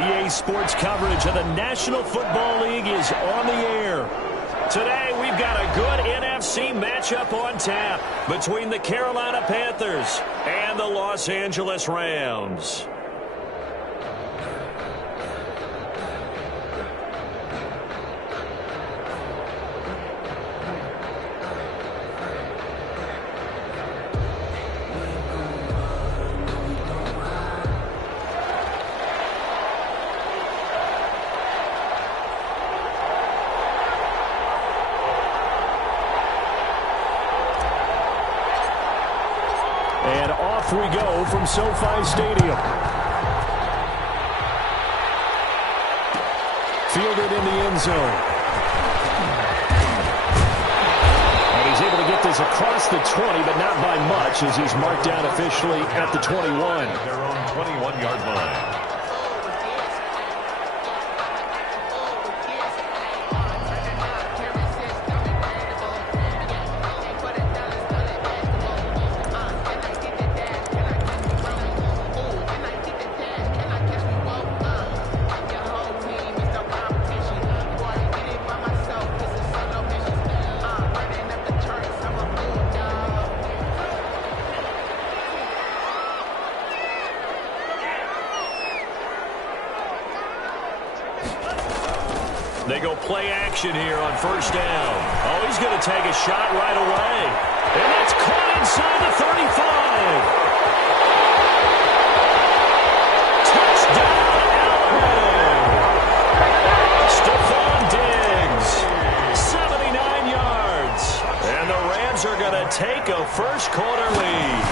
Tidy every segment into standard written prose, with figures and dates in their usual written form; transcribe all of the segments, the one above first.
EA Sports coverage of the National Football League is on the air. Today, we've got a good NFC matchup on tap between the Carolina Panthers and the Los Angeles Rams. And off we go from SoFi Stadium. Fielded in the end zone. And he's able to get this across the 20, but not by much, as he's marked down officially at the 21. Their own 21-yard line. They go play action here on first down. Oh, he's going to take a shot right away. And that's caught inside the 35. Touchdown, Alabama. Stephon Diggs, 79 yards. And the Rams are going to take a first-quarter lead.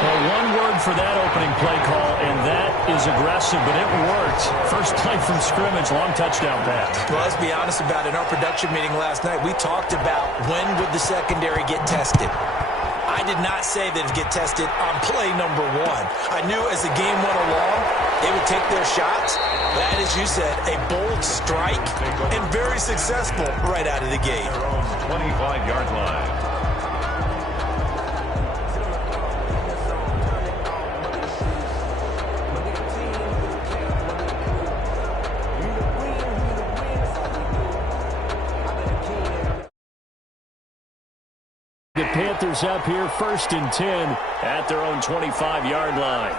Well, one word for that opening play call, and that is aggressive, but it worked. First play from scrimmage, long touchdown pass. Well, let's be honest about it. In our production meeting last night, we talked about when would the secondary get tested. I did not say that it would get tested on play number one. I knew as the game went along, they would take their shots. That, as you said, a bold strike and very successful right out of the gate. Their own 25-yard line. The Panthers up here, 1st and 10 at their own 25-yard line.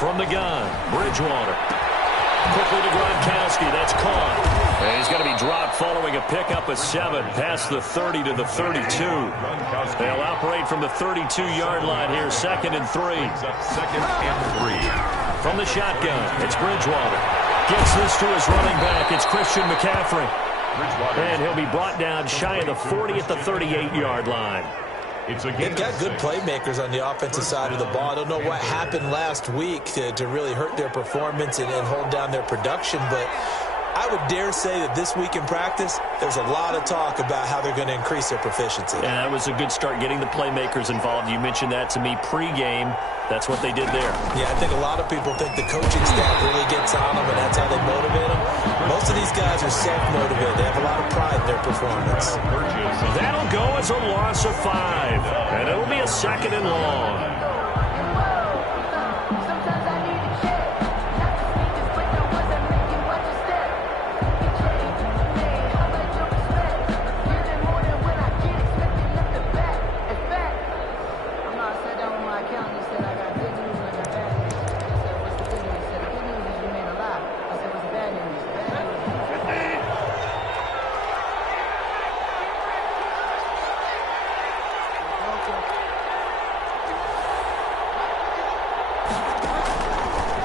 From the gun, Bridgewater. Quickly to Gronkowski, that's caught. And he's going to be dropped following a pickup of 7 past the 30 to the 32. They'll operate from the 32-yard line here, 2nd and 3. Second and 3. From the shotgun, it's Bridgewater. Gets this to his running back. It's Christian McCaffrey. And he'll be brought down shy of the 40 at the 38-yard line. They've got good playmakers on the offensive side of the ball. I don't know what happened last week to really hurt their performance and hold down their production, but I would dare say that this week in practice, there's a lot of talk about how they're going to increase their proficiency. Yeah, that was a good start getting the playmakers involved. You mentioned that to me pregame. That's what they did there. Yeah, I think a lot of people think the coaching staff really gets on them, and that's how they motivate them. Most of these guys are self-motivated. They have a lot of pride in their performance. That'll go as a loss of 5, and it'll be a 2nd and long.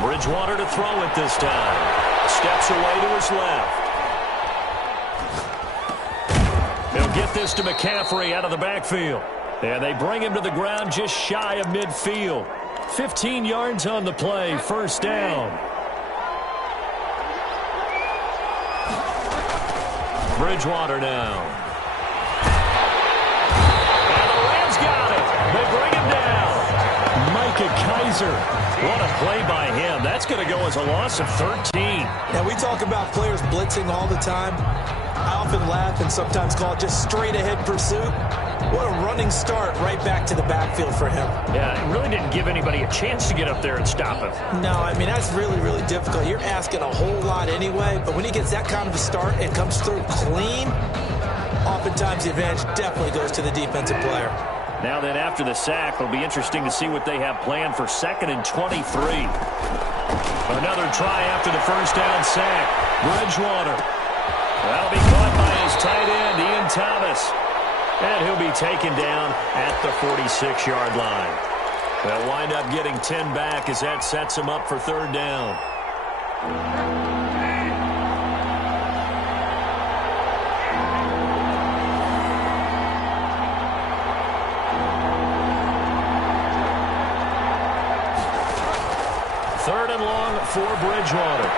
Bridgewater to throw it this time. Steps away to his left. He'll get this to McCaffrey out of the backfield. And they bring him to the ground just shy of midfield. 15 yards on the play, 1st down. Bridgewater now. And the Rams got it. They bring him down. Micah Kaiser. What a play by him. That's going to go as a loss of 13. Now, we talk about players blitzing all the time. I often laugh and sometimes call it just straight-ahead pursuit. What a running start right back to the backfield for him. Yeah, it really didn't give anybody a chance to get up there and stop him. No, I mean, that's really, really difficult. You're asking a whole lot anyway, but when he gets that kind of a start and comes through clean, oftentimes the advantage definitely goes to the defensive player. Now then, after the sack, it'll be interesting to see what they have planned for 2nd and 23. Another try after the first down sack. Bridgewater. That'll be caught by his tight end, Ian Thomas. And he'll be taken down at the 46-yard line. They'll wind up getting 10 back as that sets him up for 3rd down. Third and long for Bridgewater.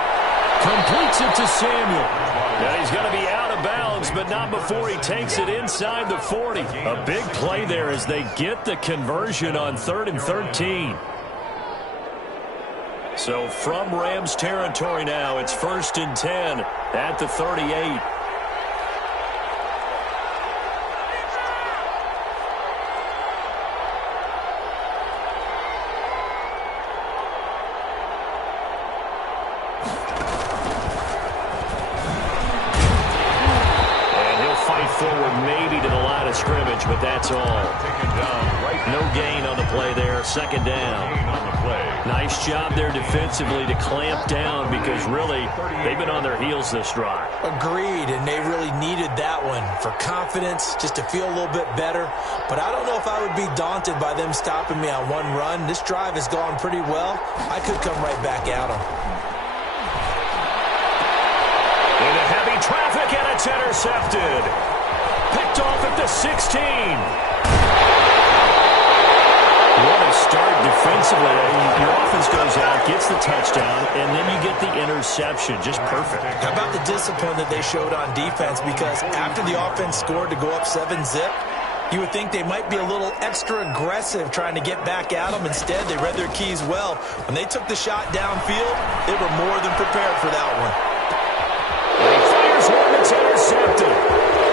Completes it to Samuel. Now he's going to be out of bounds, but not before he takes it inside the 40. A big play there as they get the conversion on 3rd and 13. So from Rams territory now, it's 1st and 10 at the 38. But that's all. No gain on the play there. 2nd down. Nice job there defensively to clamp down because really they've been on their heels this drive. Agreed, and they really needed that one for confidence, just to feel a little bit better. But I don't know if I would be daunted by them stopping me on one run. This drive has gone pretty well. I could come right back at them. Into heavy traffic, and it's intercepted. Picked off at the 16. What a start defensively. Your offense goes out, gets the touchdown, and then you get the interception. Just perfect. How about the discipline that they showed on defense? Because after the offense scored to go up 7-zip, you would think they might be a little extra aggressive trying to get back at them. Instead, they read their keys well. When they took the shot downfield, they were more than prepared for that one. He fires one that's intercepted.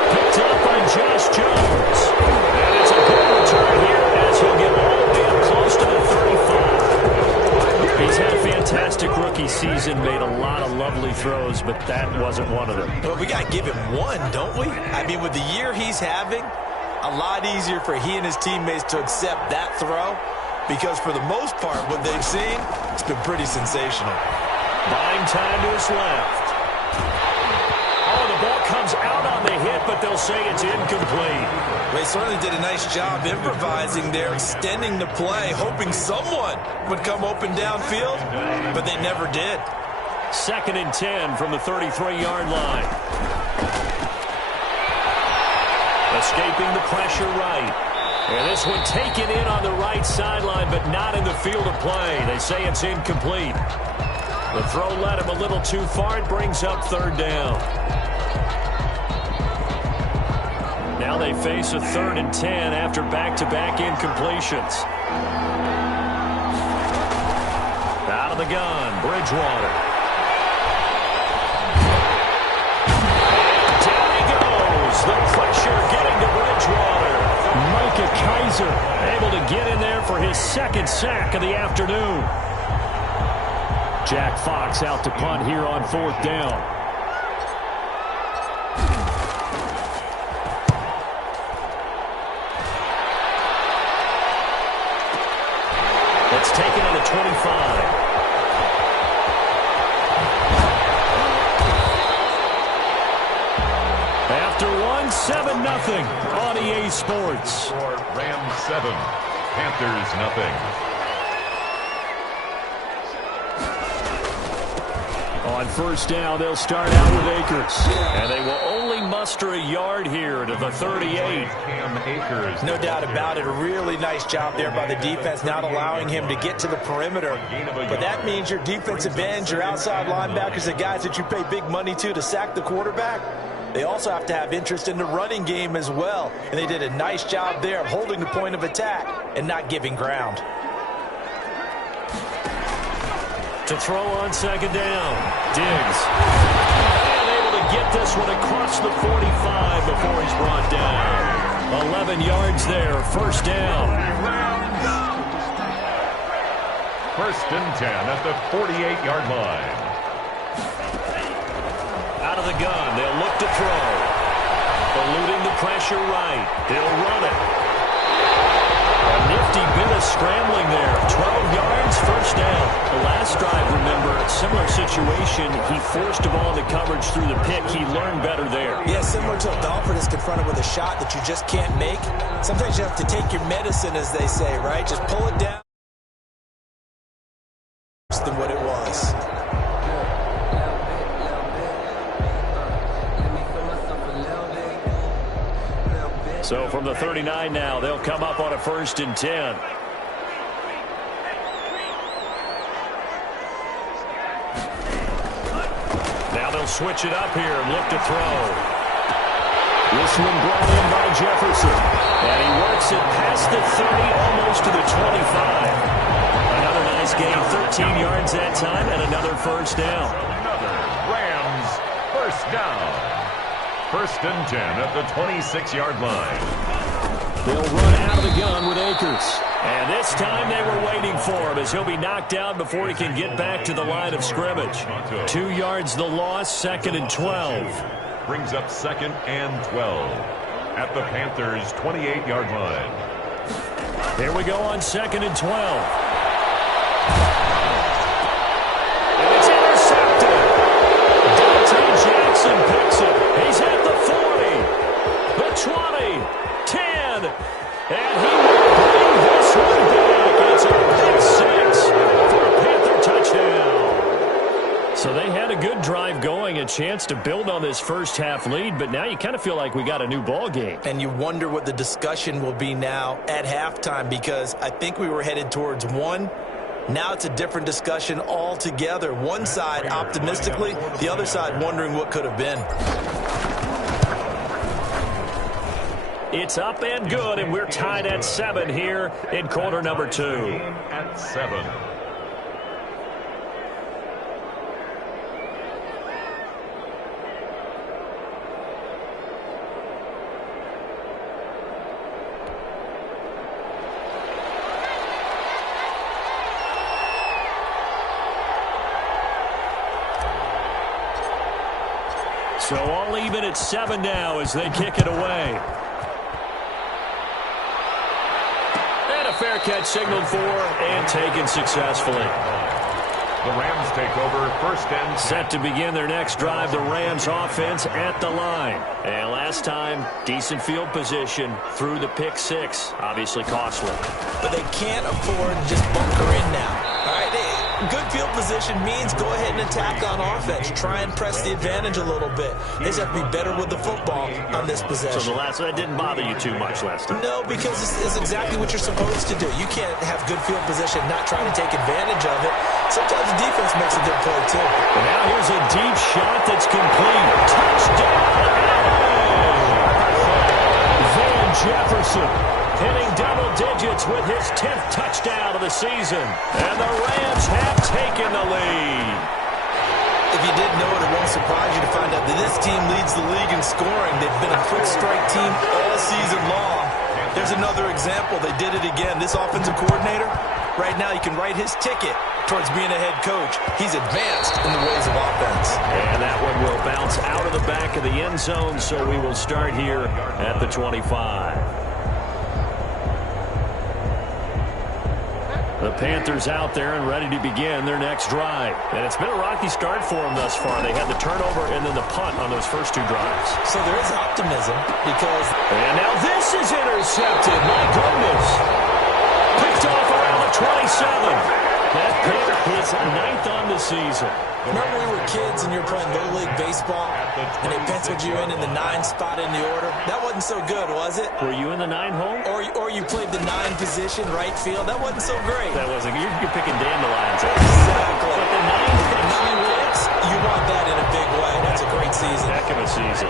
Picked up by Josh Jones. And it's a good return here as he'll get all the way up close to the 35. He's had a fantastic rookie season, made a lot of lovely throws, but that wasn't one of them. Well, we got to give him one, don't we? I mean, with the year he's having, a lot easier for he and his teammates to accept that throw because for the most part, what they've seen, it's been pretty sensational. Buying time to his left. The ball comes out on the hit, but they'll say it's incomplete. They certainly did a nice job improvising there, extending the play, hoping someone would come open downfield, but they never did. 2nd and 10 from the 33-yard line. Escaping the pressure right. And this one taken in on the right sideline, but not in the field of play. They say it's incomplete. The throw led him a little too far. It brings up 3rd down. Now they face a 3rd and 10 after back-to-back incompletions. Out of the gun, Bridgewater. And down he goes. The pressure getting to Bridgewater. Micah Kaiser able to get in there for his 2nd sack of the afternoon. Jack Fox out to punt here on 4th down. It's taken on the 25. After one, 7-0 on EA Sports. Rams 7, Panthers 0. On 1st down, they'll start out with Akers. And they will only muster a yard here to the 38. No doubt about it. A really nice job there by the defense, not allowing him to get to the perimeter. But that means your defensive ends, your outside linebackers, the guys that you pay big money to sack the quarterback, they also have to have interest in the running game as well. And they did a nice job there of holding the point of attack and not giving ground. To throw on second down. Diggs. And able to get this one across the 45 before he's brought down. 11 yards there. First down. First and 10 at the 48-yard line. Out of the gun. They'll look to throw. Eluding the pressure right. They'll run it. A nifty bit of scrambling there. 12 yards, first down. The last drive, remember, similar situation. He forced the ball into coverage through the pick. He learned better there. Yeah, similar to a golfer that's confronted with a shot that you just can't make. Sometimes you have to take your medicine, as they say, right? Just pull it down than what it was. So from the 39 now, they'll come up on a first and 10. Now they'll switch it up here and look to throw. This one brought in by Jefferson. And he works it past the 30, almost to the 25. Another nice gain, 13 yards that time, and another first down. Another Rams first down. First and 10 at the 26-yard line. They'll run out of the gun with Akers. And this time they were waiting for him as he'll be knocked down before he can get back to the line of scrimmage. 2 yards the loss, second and 12. Brings up second and 12 at the Panthers' 28-yard line. Here we go on second and 12. Jackson picks it. He's at the 40, the 20, 10, and he will bring this one back. It's a big 6 for a Panther touchdown. So they had a good drive going, a chance to build on this first half lead, but now you kind of feel like we got a new ball game. And you wonder what the discussion will be now at halftime, because I think we were headed towards one. Now it's a different discussion altogether. One side optimistically, the other side wondering what could have been. It's up and good, and we're tied at 7 here in quarter number 2. At 7. So all even at 7 now as they kick it away. And a fair catch signaled for and taken successfully. The Rams take over first and 10. Set to begin their next drive, the Rams offense at the line. And last time, decent field position through the pick 6. Obviously costly. But they can't afford to just bunker in now. All right, good field position means go ahead and attack on offense. Try and press the advantage a little bit. They just have to be better with the football on this possession. So that didn't bother you too much last time? No, because it's exactly what you're supposed to do. You can't have good field position, not try to take advantage of it. Sometimes the defense makes a good play, too. And now here's a deep shot that's complete. Touchdown! Van Jefferson hitting double digits with his 10th touchdown of the season. And the Rams have taken the lead. If you didn't know it, it won't surprise you to find out that this team leads the league in scoring. They've been a quick strike team all season long. There's another example. They did it again. This offensive coordinator, right now, you can write his ticket towards being a head coach. He's advanced in the ways of offense. And that one will bounce out of the back of the end zone, so we will start here at the 25. The Panthers out there and ready to begin their next drive. And it's been a rocky start for them thus far. They had the turnover and then the punt on those first 2 drives. So there is optimism because... And now this is intercepted. My goodness. Picked off around the 27. That pick is 9th on the season. Remember we were kids and you were playing Little League Baseball and they penciled you in the 9 spot in the order? That wasn't so good, was it? Were you in the 9 hole? Or you played the 9 position, right field? That wasn't so great. That wasn't. You're picking dandelions. Exactly. But the 9 wins, you want that in a big way. That's a great season. Heck of a season.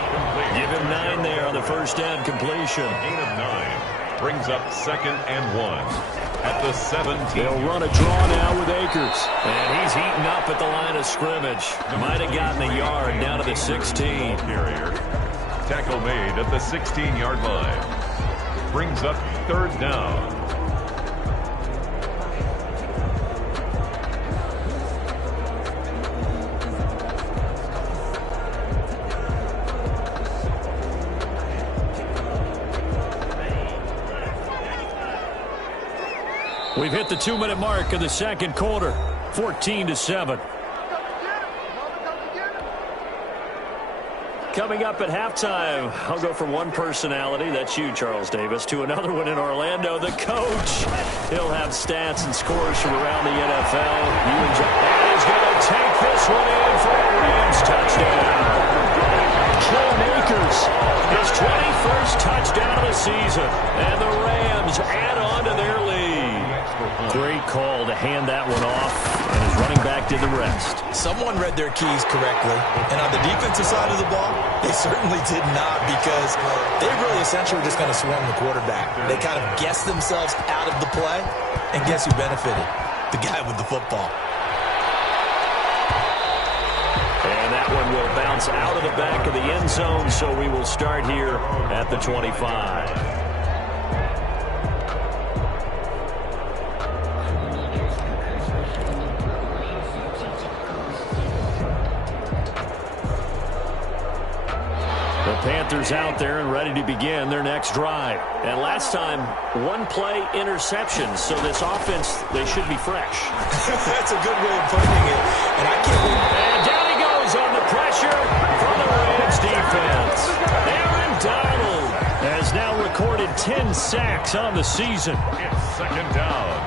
Give him 9 there on the first down completion. Gain of 9 brings up second and 1. at the 17. They'll run a draw now with Akers. And he's heating up at the line of scrimmage. Might have gotten a yard down to the 16. Carrier. Tackle made at the 16-yard line. Brings up third down. We've hit the 2-minute mark of the second quarter, 14-7. Coming up at halftime, I'll go from one personality, that's you, Charles Davis, to another one in Orlando, the coach. He'll have stats and scores from around the NFL. And he's going to take this one in for a Rams touchdown. Cam Akers, his 21st touchdown of the season, and the Rams add on to their lead. Great call to hand that one off, and his running back did the rest. Someone read their keys correctly, and on the defensive side of the ball, they certainly did not, because they really essentially were just going to swarm the quarterback. They kind of guessed themselves out of the play, and guess who benefited? The guy with the football. And that one will bounce out of the back of the end zone, so we will start here at the 25. Panthers out there and ready to begin their next drive. And last time, one-play interception, so this offense, they should be fresh. That's a good way of putting it. And I can't believe... And down he goes on the pressure from the Rams defense. Aaron Donald has now recorded 10 sacks on the season. It's second down.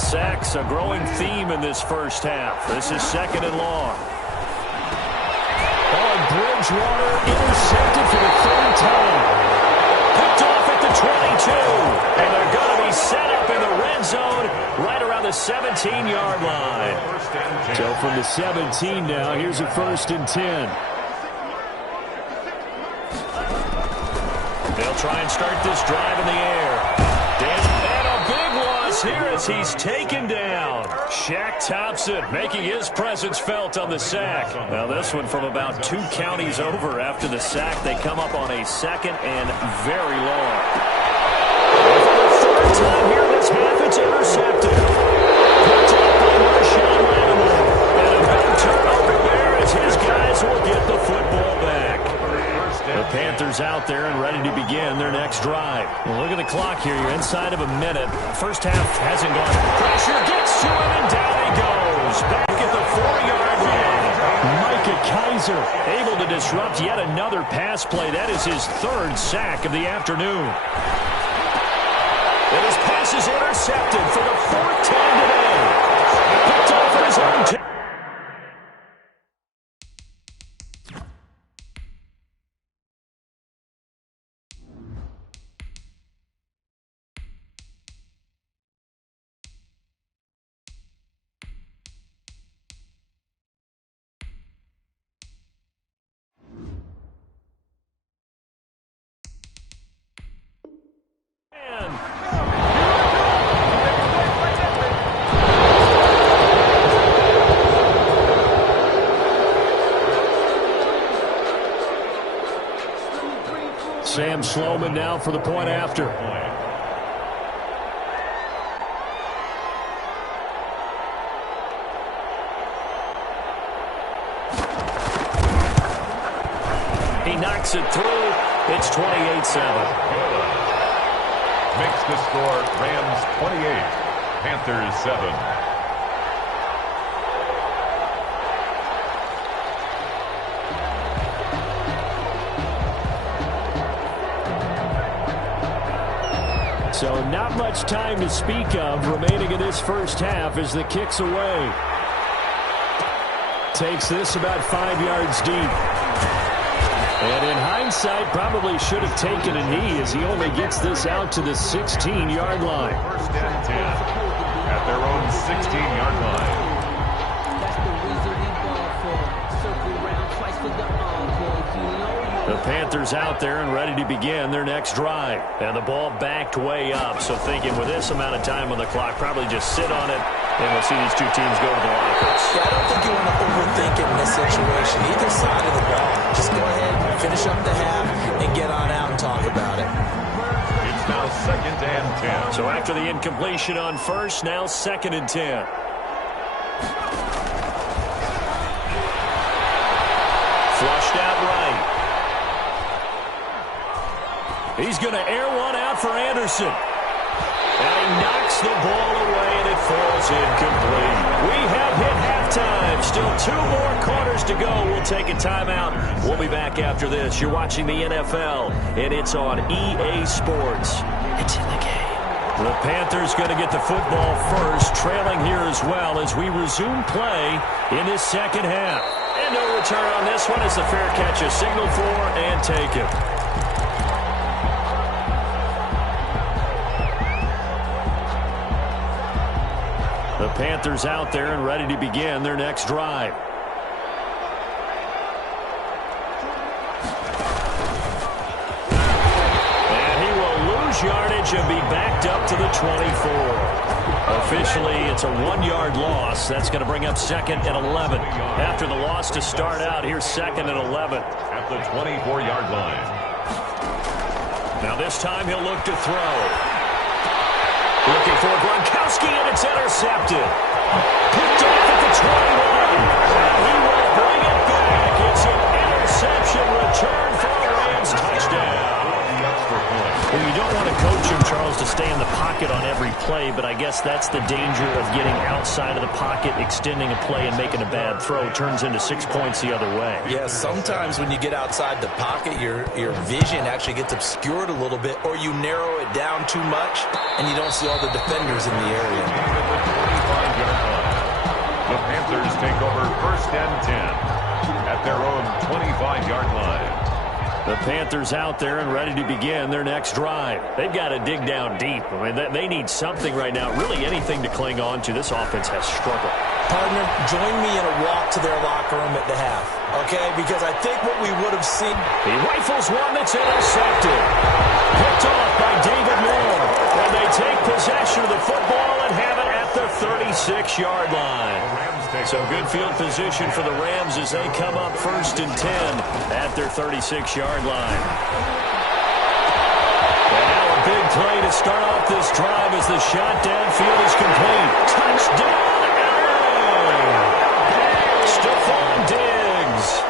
Sacks, a growing theme in this first half. This is second and long. Bridgewater intercepted for the third time. Picked off at the 22. And they're going to be set up in the red zone right around the 17-yard line. So from the 17 now, here's a 1st and 10. They'll try and start this drive in the air. And a big loss here as he's taken down. Shaq Thompson making his presence felt on the sack. Now this one from about 2 counties over after the sack. They come up on a second and very long. And for the third time here this half, it's intercepted. Picked up by Marshawn Lattimore. And a big turnover there as his guys will get the football back. The Panthers out there and ready to begin their next drive. Well, look at the clock here. You're inside of a minute. First half hasn't gone. Pressure gets to him, and down he goes. Back at the 4-yard line. Micah Kiser able to disrupt yet another pass play. That is his 3rd sack of the afternoon. And his pass is intercepted for the 4th time today. Picked off at his own 10. Sam Sloman now for the point after. He knocks it through. It's 28-7. Makes the score Rams 28, Panthers 7. So not much time to speak of remaining in this first half as the kick's away. Takes this about 5 yards deep. And in hindsight, probably should have taken a knee as he only gets this out to the 16-yard line. 1st and 10 at their own 16-yard line. The Panthers out there and ready to begin their next drive. And the ball backed way up. So thinking with this amount of time on the clock, probably just sit on it, and we'll see these two teams go to the lockers. Yeah, I don't think you want to overthink it in this situation. Either side of the ball. Just go ahead and finish up the half and get on out and talk about it. It's now 2nd and 10. So after the incompletion on first, now 2nd and 10. Flushed out right. He's going to air one out for Anderson. And he knocks the ball away, and it falls incomplete. We have hit halftime. Still 2 more quarters to go. We'll take a timeout. We'll be back after this. You're watching the NFL, and it's on EA Sports. It's in the game. The Panthers going to get the football first, trailing here as well as we resume play in this second half. And no return on this one. It's a fair catch, a signal for, and take it. The Panthers out there and ready to begin their next drive. And he will lose yardage and be backed up to the 24. Officially, it's a 1-yard loss. That's going to bring up 2nd and 11. After the loss to start out, here's 2nd and 11. At the 24-yard line. Now this time he'll look to throw. Looking for Gronkowski, and it's intercepted. Picked off at the 21. And he will bring it back. It's an interception return for a Rams touchdown. Well, you don't want to coach him, Charles, to stay in the pocket on every play, but I guess that's the danger of getting outside of the pocket, extending a play, and making a bad throw. Turns into 6 points the other way. Yeah, sometimes when you get outside the pocket, your vision actually gets obscured a little bit, or you narrow it down too much, and you don't see all the defenders in the area. The Panthers take over 1st and 10 at their own 25-yard line. The Panthers out there and ready to begin their next drive. They've got to dig down deep. I mean, they need something right now, really anything to cling on to. This offense has struggled. Partner, join me in a walk to their locker room at the half, okay? Because I think what we would have seen... He rifles one that's intercepted. Picked off by David Moore. And they take possession of the football and have it at the 36-yard line. So good field position for the Rams as they come up 1st and 10 at their 36-yard line. And now a big play to start off this drive as the shot downfield is complete. Touchdown, LA! Stephon Diggs.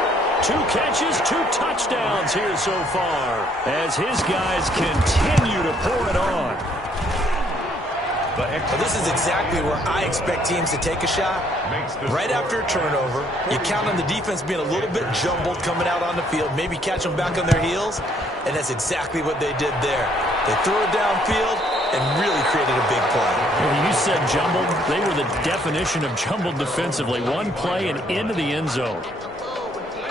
2 catches, 2 touchdowns here so far as his guys continue to pour it on. Well, this is exactly where I expect teams to take a shot. Right after a turnover, you count on the defense being a little bit jumbled coming out on the field, maybe catch them back on their heels, and that's exactly what they did there. They threw it downfield and really created a big play. When you said jumbled, they were the definition of jumbled defensively. One play and into the end zone.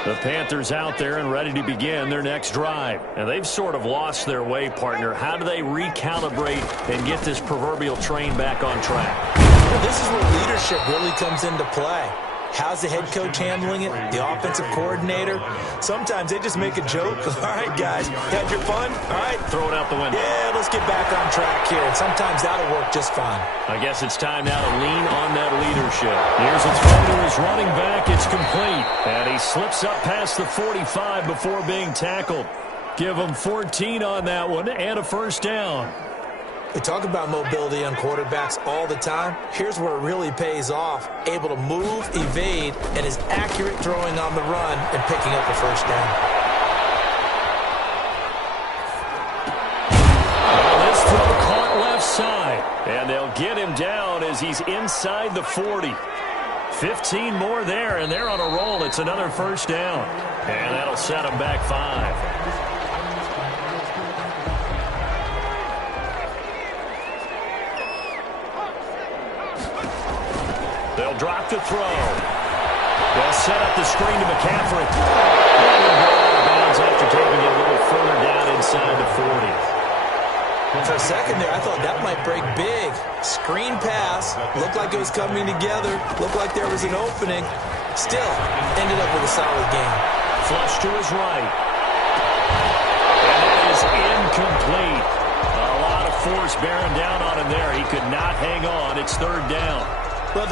The Panthers out there and ready to begin their next drive. And they've sort of lost their way, partner. How do they recalibrate and get this proverbial train back on track? Well, this is where leadership really comes into play. How's the head coach handling it? The offensive coordinator? Sometimes they just make a joke. All right, guys, had your fun? All right. Throw it out the window. Yeah, let's get back on track here. And sometimes that'll work just fine. I guess it's time now to lean on that leadership. Here's a throw to his running back. It's complete. And he slips up past the 45 before being tackled. Give him 14 on that one and a 1st down. We talk about mobility on quarterbacks all the time. Here's where it really pays off. Able to move, evade, and is accurate throwing on the run and picking up a 1st down. Well, this throw caught left side. And they'll get him down as he's inside the 40. 15 more there, and they're on a roll. It's another 1st down. And that'll set them back 5. They'll drop to throw. They'll set up the screen to McCaffrey. And they'll go out of bounds after taking it a little further down inside the 40. For a second there, I thought that might break big. Screen pass. Looked like it was coming together. Looked like there was an opening. Still, ended up with a solid game. Flush to his right. force bearing down on him there. He could not hang on. It's third down. Well,